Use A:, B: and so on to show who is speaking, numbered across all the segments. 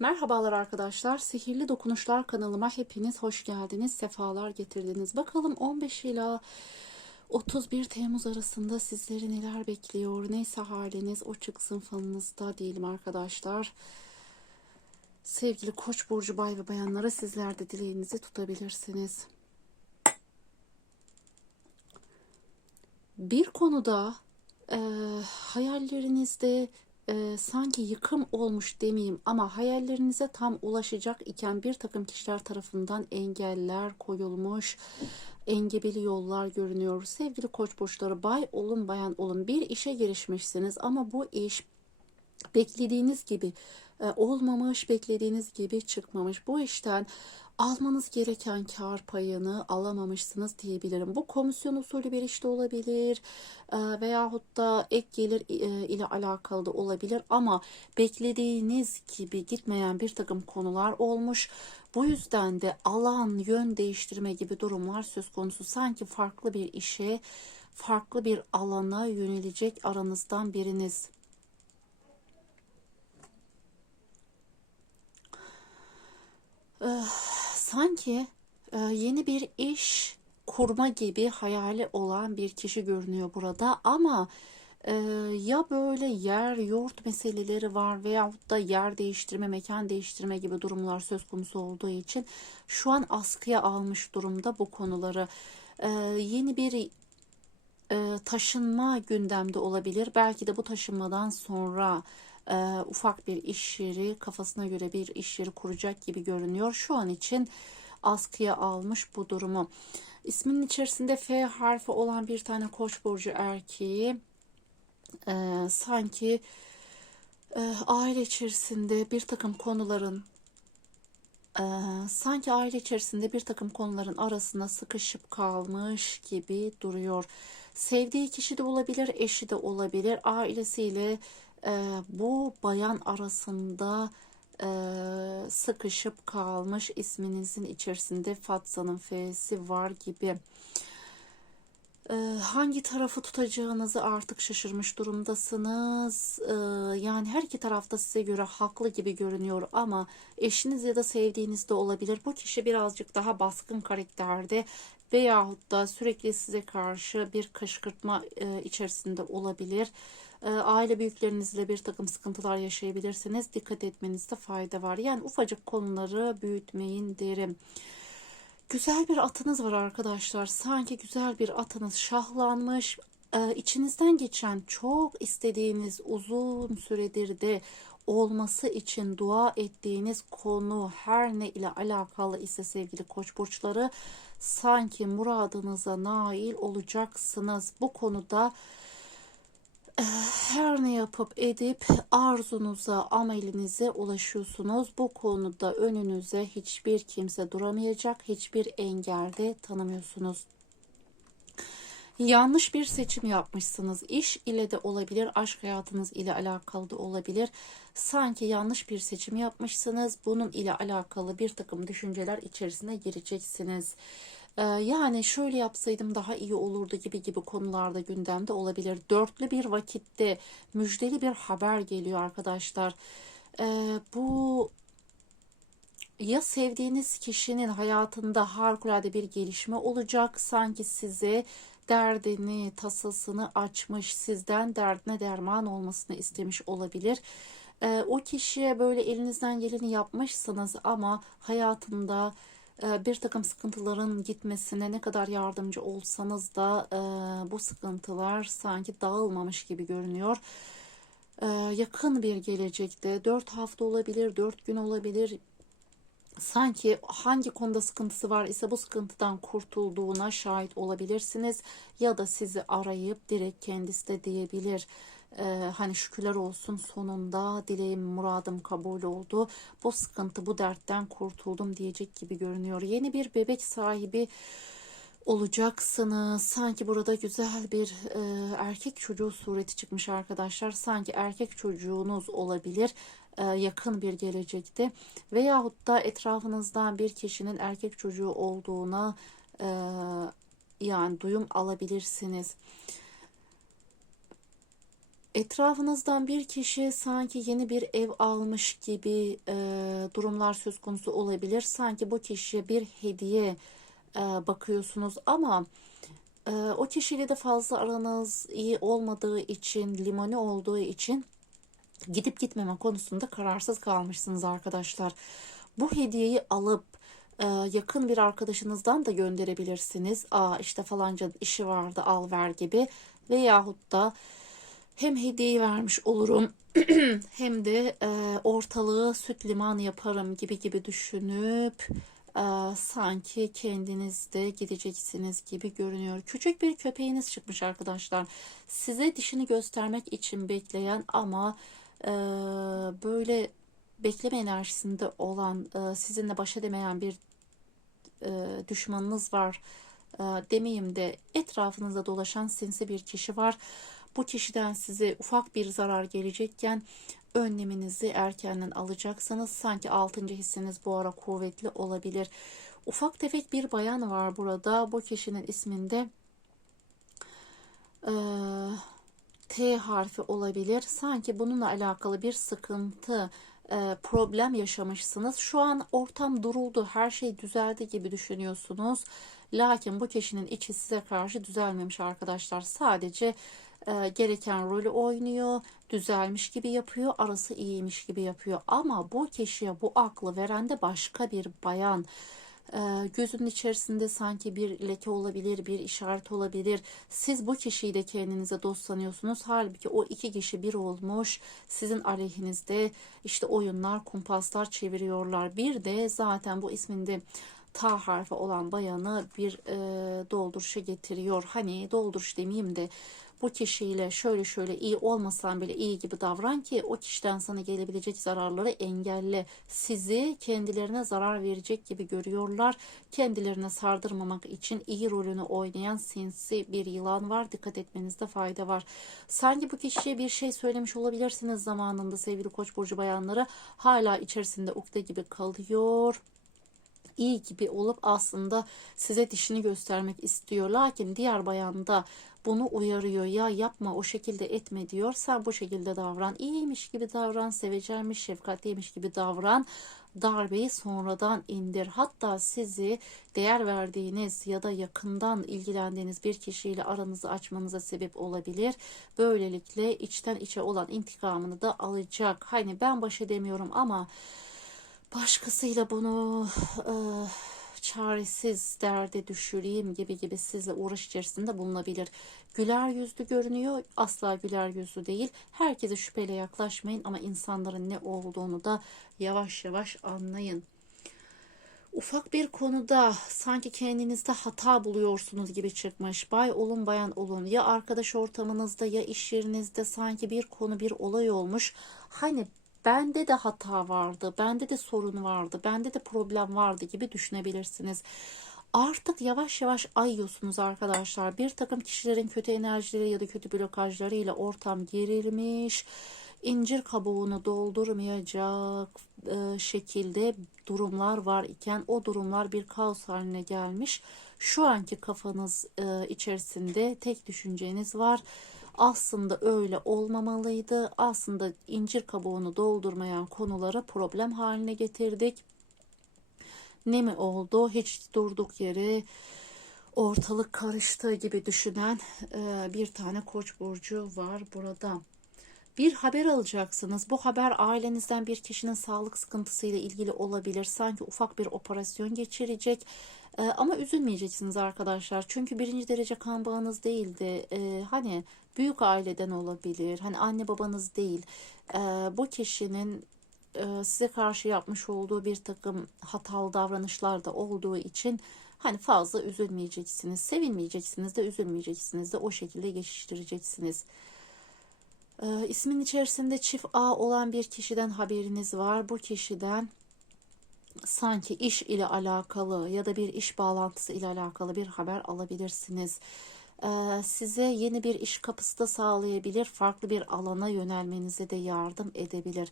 A: Merhabalar arkadaşlar. Sihirli Dokunuşlar kanalıma hepiniz hoş geldiniz. Sefalar getirdiniz. Bakalım 15 ila 31 Temmuz arasında sizleri neler bekliyor? Neyse haliniz o çıksın falınızda diyelim arkadaşlar. Sevgili Koç burcu bay ve bayanlara sizler de dileğinizi tutabilirsiniz. Bir konuda e, hayallerinizde e, sanki yıkım olmuş demeyeyim ama hayallerinize tam ulaşacak iken bir takım kişiler tarafından engeller koyulmuş, engebeli yollar görünüyor. Sevgili koç burçları bay olun bayan olun bir işe girişmişsiniz ama bu iş beklediğiniz gibi e, olmamış, beklediğiniz gibi çıkmamış. Bu işten almanız gereken kar payını alamamışsınız diyebilirim. Bu komisyon usulü bir işte olabilir e, veyahut da ek gelir e, ile alakalı da olabilir ama beklediğiniz gibi gitmeyen bir takım konular olmuş. Bu yüzden de alan, yön değiştirme gibi durumlar söz konusu. Sanki farklı bir işe, farklı bir alana yönelecek aranızdan biriniz. Sanki e, yeni bir iş kurma gibi hayali olan bir kişi görünüyor burada. Ama e, ya böyle yer yurt meseleleri var veyahut da yer değiştirme mekan değiştirme gibi durumlar söz konusu olduğu için şu an askıya almış durumda bu konuları. Yeni bir taşınma gündemde olabilir. Belki de bu taşınmadan sonra e, ufak bir iş yeri kafasına göre bir iş yeri kuracak gibi görünüyor. Şu an için askıya almış bu durumu. İsminin içerisinde F harfi olan bir tane koç burcu erkeği e, sanki e, aile içerisinde bir takım konuların e, sanki aile içerisinde bir takım konuların arasına sıkışıp kalmış gibi duruyor. Sevdiği kişi de olabilir, eşi de olabilir, ailesiyle e, bu bayan arasında e, sıkışıp kalmış isminizin içerisinde Fatsa'nın F'si var gibi. E, hangi tarafı tutacağınızı artık şaşırmış durumdasınız. E, yani her iki tarafta size göre haklı gibi görünüyor ama eşiniz ya da sevdiğiniz de olabilir. Bu kişi birazcık daha baskın karakterde veyahut da sürekli size karşı bir kışkırtma e, içerisinde olabilir. E, aile büyüklerinizle bir takım sıkıntılar yaşayabilirsiniz. Dikkat etmenizde fayda var. Yani ufacık konuları büyütmeyin derim. Güzel bir atınız var arkadaşlar. Sanki güzel bir atınız şahlanmış. Ee, içinizden geçen çok istediğiniz uzun süredir de olması için dua ettiğiniz konu her ne ile alakalı ise sevgili koç burçları sanki muradınıza nail olacaksınız. Bu konuda her ne yapıp edip arzunuza, amelinize ulaşıyorsunuz. Bu konuda önünüze hiçbir kimse duramayacak, hiçbir engelde tanımıyorsunuz. Yanlış bir seçim yapmışsınız. İş ile de olabilir, aşk hayatınız ile alakalı da olabilir. Sanki yanlış bir seçim yapmışsınız. Bunun ile alakalı bir takım düşünceler içerisine gireceksiniz. Ee, yani şöyle yapsaydım daha iyi olurdu gibi gibi konularda gündemde olabilir. Dörtlü bir vakitte müjdeli bir haber geliyor arkadaşlar. Ee, bu ya sevdiğiniz kişinin hayatında harikulade bir gelişme olacak sanki size derdini, tasasını açmış, sizden derdine derman olmasını istemiş olabilir. Ee, o kişiye böyle elinizden geleni yapmışsınız ama hayatında bir takım sıkıntıların gitmesine ne kadar yardımcı olsanız da e, bu sıkıntılar sanki dağılmamış gibi görünüyor. Ee, yakın bir gelecekte 4 hafta olabilir, 4 gün olabilir. Sanki hangi konuda sıkıntısı var ise bu sıkıntıdan kurtulduğuna şahit olabilirsiniz ya da sizi arayıp direkt kendisi de diyebilir e, hani şükürler olsun sonunda dileğim muradım kabul oldu. Bu sıkıntı bu dertten kurtuldum diyecek gibi görünüyor. Yeni bir bebek sahibi olacaksınız. Sanki burada güzel bir e, erkek çocuğu sureti çıkmış arkadaşlar. Sanki erkek çocuğunuz olabilir e, yakın bir gelecekte veyahut da etrafınızdan bir kişinin erkek çocuğu olduğuna e, yani duyum alabilirsiniz. Etrafınızdan bir kişi sanki yeni bir ev almış gibi e, durumlar söz konusu olabilir. Sanki bu kişiye bir hediye e, bakıyorsunuz ama e, o kişiyle de fazla aranız iyi olmadığı için, limoni olduğu için gidip gitmeme konusunda kararsız kalmışsınız arkadaşlar. Bu hediyeyi alıp e, yakın bir arkadaşınızdan da gönderebilirsiniz. Aa işte falanca işi vardı al ver gibi veyahut da hem hediye vermiş olurum hem de e, ortalığı süt liman yaparım gibi gibi düşünüp e, sanki kendiniz de gideceksiniz gibi görünüyor. Küçük bir köpeğiniz çıkmış arkadaşlar. Size dişini göstermek için bekleyen ama e, böyle bekleme enerjisinde olan e, sizinle baş edemeyen bir e, düşmanınız var e, demeyeyim de etrafınızda dolaşan sinsi bir kişi var. Bu kişiden size ufak bir zarar gelecekken önleminizi erkenden alacaksanız sanki 6. hissiniz bu ara kuvvetli olabilir. Ufak tefek bir bayan var burada. Bu kişinin isminde e, T harfi olabilir. Sanki bununla alakalı bir sıkıntı, problem yaşamışsınız. Şu an ortam duruldu, her şey düzeldi gibi düşünüyorsunuz. Lakin bu kişinin içi size karşı düzelmemiş arkadaşlar. Sadece e, gereken rolü oynuyor, düzelmiş gibi yapıyor, arası iyiymiş gibi yapıyor. Ama bu kişiye bu aklı veren de başka bir bayan. E, gözünün içerisinde sanki bir leke olabilir, bir işaret olabilir. Siz bu kişiyi de kendinize dost sanıyorsunuz. Halbuki o iki kişi bir olmuş. Sizin aleyhinizde işte oyunlar, kumpaslar çeviriyorlar. Bir de zaten bu isminde ta harfi olan bayanı bir e, dolduruşa getiriyor. Hani dolduruş demeyeyim de bu kişiyle şöyle şöyle iyi olmasan bile iyi gibi davran ki o kişiden sana gelebilecek zararları engelle. Sizi kendilerine zarar verecek gibi görüyorlar. Kendilerine sardırmamak için iyi rolünü oynayan sinsi bir yılan var. Dikkat etmenizde fayda var. Sanki bu kişiye bir şey söylemiş olabilirsiniz zamanında sevgili Koç burcu bayanları. Hala içerisinde ukde gibi kalıyor iyi gibi olup aslında size dişini göstermek istiyor. Lakin diğer bayan da bunu uyarıyor. Ya yapma o şekilde etme diyor. Sen bu şekilde davran. İyiymiş gibi davran. Sevecenmiş, şefkatliymiş gibi davran. Darbeyi sonradan indir. Hatta sizi değer verdiğiniz ya da yakından ilgilendiğiniz bir kişiyle aranızı açmanıza sebep olabilir. Böylelikle içten içe olan intikamını da alacak. Hani ben baş edemiyorum ama başkasıyla bunu e, çaresiz derde düşüreyim gibi gibi sizle uğraş içerisinde bulunabilir. Güler yüzlü görünüyor. Asla güler yüzlü değil. Herkese şüpheyle yaklaşmayın ama insanların ne olduğunu da yavaş yavaş anlayın. Ufak bir konuda sanki kendinizde hata buluyorsunuz gibi çıkmış. Bay olun bayan olun ya arkadaş ortamınızda ya iş yerinizde sanki bir konu bir olay olmuş. Hani bende de hata vardı, bende de sorun vardı, bende de problem vardı gibi düşünebilirsiniz. Artık yavaş yavaş ayıyorsunuz arkadaşlar. Bir takım kişilerin kötü enerjileri ya da kötü blokajlarıyla ortam gerilmiş. İncir kabuğunu doldurmayacak e, şekilde durumlar var iken o durumlar bir kaos haline gelmiş. Şu anki kafanız e, içerisinde tek düşünceniz var aslında öyle olmamalıydı. Aslında incir kabuğunu doldurmayan konuları problem haline getirdik. Ne mi oldu? Hiç durduk yere ortalık karıştığı gibi düşünen bir tane koç burcu var burada. Bir haber alacaksınız. Bu haber ailenizden bir kişinin sağlık sıkıntısıyla ilgili olabilir. Sanki ufak bir operasyon geçirecek. Ee, ama üzülmeyeceksiniz arkadaşlar. Çünkü birinci derece kan bağınız değildi. Ee, hani büyük aileden olabilir. Hani anne babanız değil. Ee, bu kişinin e, size karşı yapmış olduğu bir takım hatalı davranışlar da olduğu için hani fazla üzülmeyeceksiniz. Sevinmeyeceksiniz de üzülmeyeceksiniz de o şekilde geçiştireceksiniz. Ee, ismin içerisinde çift A olan bir kişiden haberiniz var. Bu kişiden sanki iş ile alakalı ya da bir iş bağlantısı ile alakalı bir haber alabilirsiniz. Ee, size yeni bir iş kapısı da sağlayabilir, farklı bir alana yönelmenize de yardım edebilir.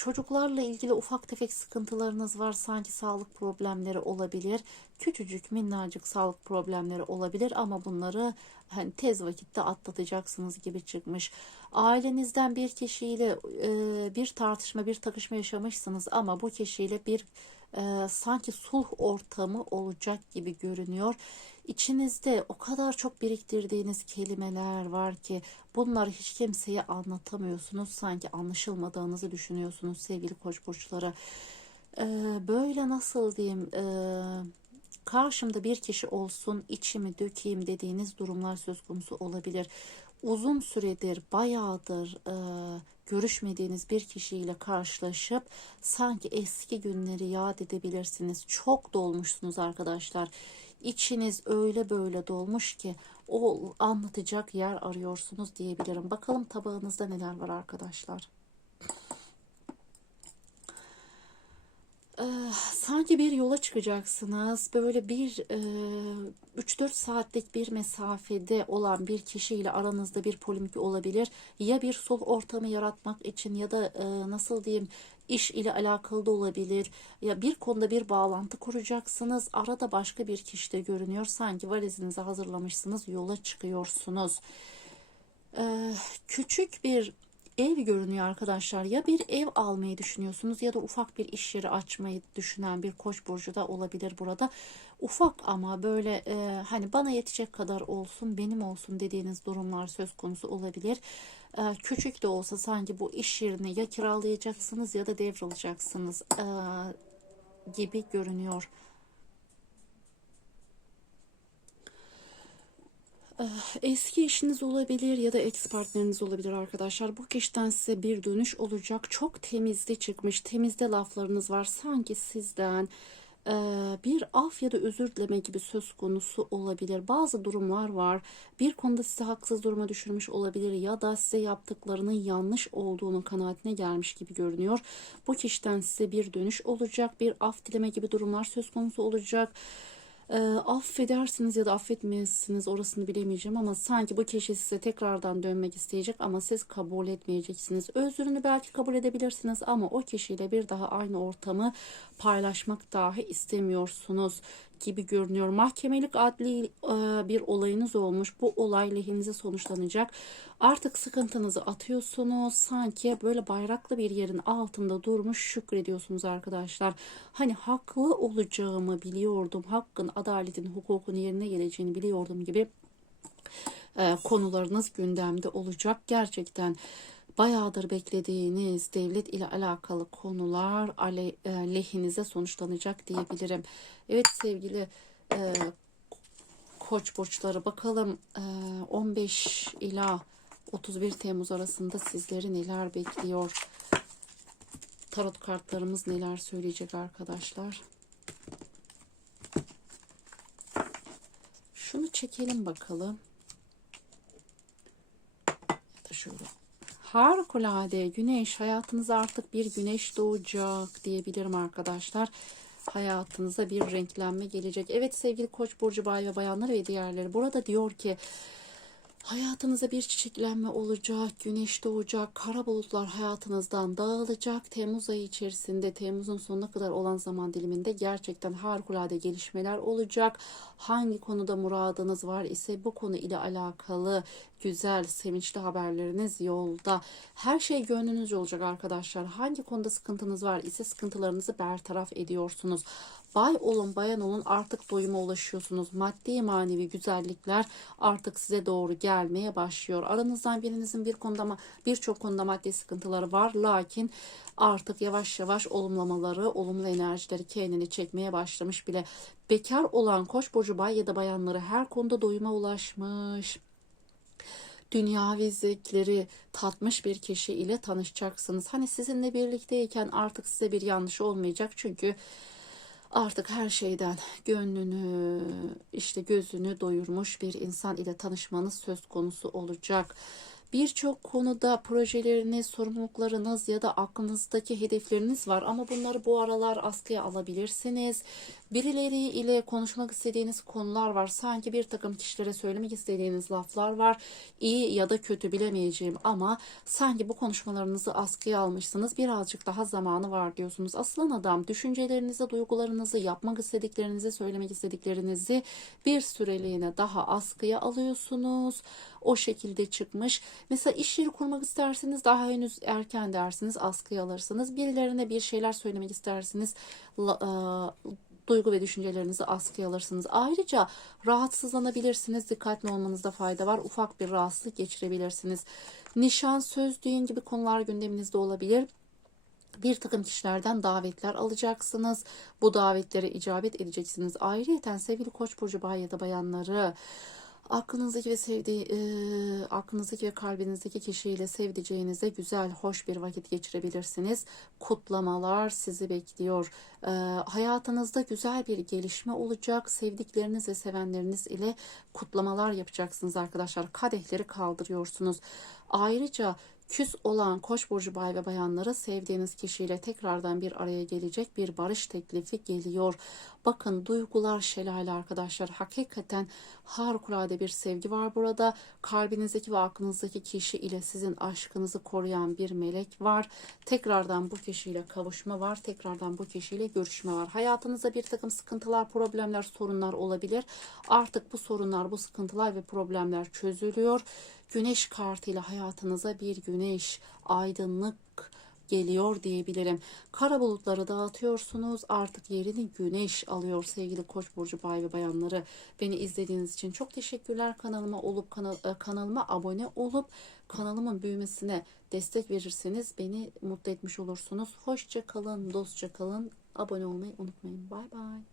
A: Çocuklarla ilgili ufak tefek sıkıntılarınız var. Sanki sağlık problemleri olabilir. Küçücük minnacık sağlık problemleri olabilir ama bunları hani tez vakitte atlatacaksınız gibi çıkmış. Ailenizden bir kişiyle e, bir tartışma, bir takışma yaşamışsınız ama bu kişiyle bir e, sanki sulh ortamı olacak gibi görünüyor. İçinizde o kadar çok biriktirdiğiniz kelimeler var ki bunları hiç kimseye anlatamıyorsunuz. Sanki anlaşılmadığınızı düşünüyorsunuz sevgili koç burçları. E, böyle nasıl diyeyim e, karşımda bir kişi olsun içimi dökeyim dediğiniz durumlar söz konusu olabilir. Uzun süredir bayağıdır e, görüşmediğiniz bir kişiyle karşılaşıp sanki eski günleri yad edebilirsiniz. Çok dolmuşsunuz arkadaşlar. İçiniz öyle böyle dolmuş ki o anlatacak yer arıyorsunuz diyebilirim. Bakalım tabağınızda neler var arkadaşlar. Ee, sanki bir yola çıkacaksınız. Böyle bir e, 3-4 saatlik bir mesafede olan bir kişiyle aranızda bir polemik olabilir. Ya bir sulh ortamı yaratmak için ya da e, nasıl diyeyim iş ile alakalı da olabilir. Ya bir konuda bir bağlantı kuracaksınız. Arada başka bir kişi de görünüyor. Sanki valizinizi hazırlamışsınız, yola çıkıyorsunuz. Ee, küçük bir ev görünüyor arkadaşlar. Ya bir ev almayı düşünüyorsunuz ya da ufak bir iş yeri açmayı düşünen bir koç burcu da olabilir burada. Ufak ama böyle e, hani bana yetecek kadar olsun, benim olsun dediğiniz durumlar söz konusu olabilir. E, küçük de olsa sanki bu iş yerini ya kiralayacaksınız ya da devralacaksınız e, gibi görünüyor. Eski eşiniz olabilir ya da ex partneriniz olabilir arkadaşlar. Bu kişiden size bir dönüş olacak. Çok temizde çıkmış. Temizde laflarınız var. Sanki sizden e, bir af ya da özür dileme gibi söz konusu olabilir. Bazı durumlar var. Bir konuda sizi haksız duruma düşürmüş olabilir ya da size yaptıklarının yanlış olduğunu kanaatine gelmiş gibi görünüyor. Bu kişiden size bir dönüş olacak. Bir af dileme gibi durumlar söz konusu olacak. E, affedersiniz ya da affetmezsiniz orasını bilemeyeceğim ama sanki bu kişi size tekrardan dönmek isteyecek ama siz kabul etmeyeceksiniz. Özrünü belki kabul edebilirsiniz ama o kişiyle bir daha aynı ortamı paylaşmak dahi istemiyorsunuz gibi görünüyor. Mahkemelik adli e, bir olayınız olmuş. Bu olay lehinize sonuçlanacak. Artık sıkıntınızı atıyorsunuz. Sanki böyle bayraklı bir yerin altında durmuş şükrediyorsunuz arkadaşlar. Hani haklı olacağımı biliyordum. Hakkın, adaletin, hukukun yerine geleceğini biliyordum gibi e, konularınız gündemde olacak. Gerçekten bayağıdır beklediğiniz devlet ile alakalı konular ale, e, lehinize sonuçlanacak diyebilirim. Evet sevgili e, koç burçları bakalım e, 15 ila 31 Temmuz arasında sizleri neler bekliyor? Tarot kartlarımız neler söyleyecek arkadaşlar? Şunu çekelim bakalım. Ya da şöyle Harikulade güneş hayatınıza artık bir güneş doğacak diyebilirim arkadaşlar. Hayatınıza bir renklenme gelecek. Evet sevgili Koç burcu bay ve bayanlar ve diğerleri burada diyor ki Hayatınıza bir çiçeklenme olacak, güneş doğacak, kara bulutlar hayatınızdan dağılacak. Temmuz ayı içerisinde, Temmuz'un sonuna kadar olan zaman diliminde gerçekten harikulade gelişmeler olacak. Hangi konuda muradınız var ise bu konu ile alakalı güzel, sevinçli haberleriniz yolda. Her şey gönlünüzce olacak arkadaşlar. Hangi konuda sıkıntınız var ise sıkıntılarınızı bertaraf ediyorsunuz. Bay olun, bayan olun artık doyuma ulaşıyorsunuz. Maddi manevi güzellikler artık size doğru gelmeye başlıyor. Aranızdan birinizin bir konuda ama birçok konuda maddi sıkıntıları var. Lakin artık yavaş yavaş olumlamaları, olumlu enerjileri kendini çekmeye başlamış bile. Bekar olan koç burcu bay ya da bayanları her konuda doyuma ulaşmış dünyavi zevkleri tatmış bir kişi ile tanışacaksınız. Hani sizinle birlikteyken artık size bir yanlış olmayacak çünkü artık her şeyden gönlünü işte gözünü doyurmuş bir insan ile tanışmanız söz konusu olacak. Birçok konuda projeleriniz, sorumluluklarınız ya da aklınızdaki hedefleriniz var ama bunları bu aralar askıya alabilirsiniz. Birileri ile konuşmak istediğiniz konular var. Sanki bir takım kişilere söylemek istediğiniz laflar var. İyi ya da kötü bilemeyeceğim ama sanki bu konuşmalarınızı askıya almışsınız. Birazcık daha zamanı var diyorsunuz. Aslan adam düşüncelerinizi, duygularınızı, yapmak istediklerinizi, söylemek istediklerinizi bir süreliğine daha askıya alıyorsunuz. O şekilde çıkmış. Mesela iş yeri kurmak isterseniz daha henüz erken dersiniz, askıya alırsınız. Birilerine bir şeyler söylemek istersiniz. e, duygu ve düşüncelerinizi askıya alırsınız. Ayrıca rahatsızlanabilirsiniz. Dikkatli olmanızda fayda var. Ufak bir rahatsızlık geçirebilirsiniz. Nişan, söz, düğün gibi konular gündeminizde olabilir. Bir takım kişilerden davetler alacaksınız. Bu davetlere icabet edeceksiniz. Ayrıca sevgili Koç burcu bay ya da bayanları aklınızdaki ve sevdiği e, aklınızdaki ve kalbinizdeki kişiyle sevdiceğinize güzel, hoş bir vakit geçirebilirsiniz. Kutlamalar sizi bekliyor. E, hayatınızda güzel bir gelişme olacak. Sevdikleriniz ve sevenleriniz ile kutlamalar yapacaksınız arkadaşlar. Kadehleri kaldırıyorsunuz. Ayrıca Küs olan Koç burcu bay ve bayanları sevdiğiniz kişiyle tekrardan bir araya gelecek bir barış teklifi geliyor. Bakın duygular şelale arkadaşlar. Hakikaten harikulade bir sevgi var burada. Kalbinizdeki ve aklınızdaki kişi ile sizin aşkınızı koruyan bir melek var. Tekrardan bu kişiyle kavuşma var. Tekrardan bu kişiyle görüşme var. Hayatınızda bir takım sıkıntılar, problemler, sorunlar olabilir. Artık bu sorunlar, bu sıkıntılar ve problemler çözülüyor. Güneş kartıyla hayatınıza bir güneş, aydınlık geliyor diyebilirim. Kara bulutları dağıtıyorsunuz. Artık yerini güneş alıyor sevgili Koç burcu bay ve bayanları. Beni izlediğiniz için çok teşekkürler. Kanalıma olup e, kanalıma abone olup kanalımın büyümesine destek verirseniz beni mutlu etmiş olursunuz. Hoşça kalın, dostça kalın. Abone olmayı unutmayın. Bay bay.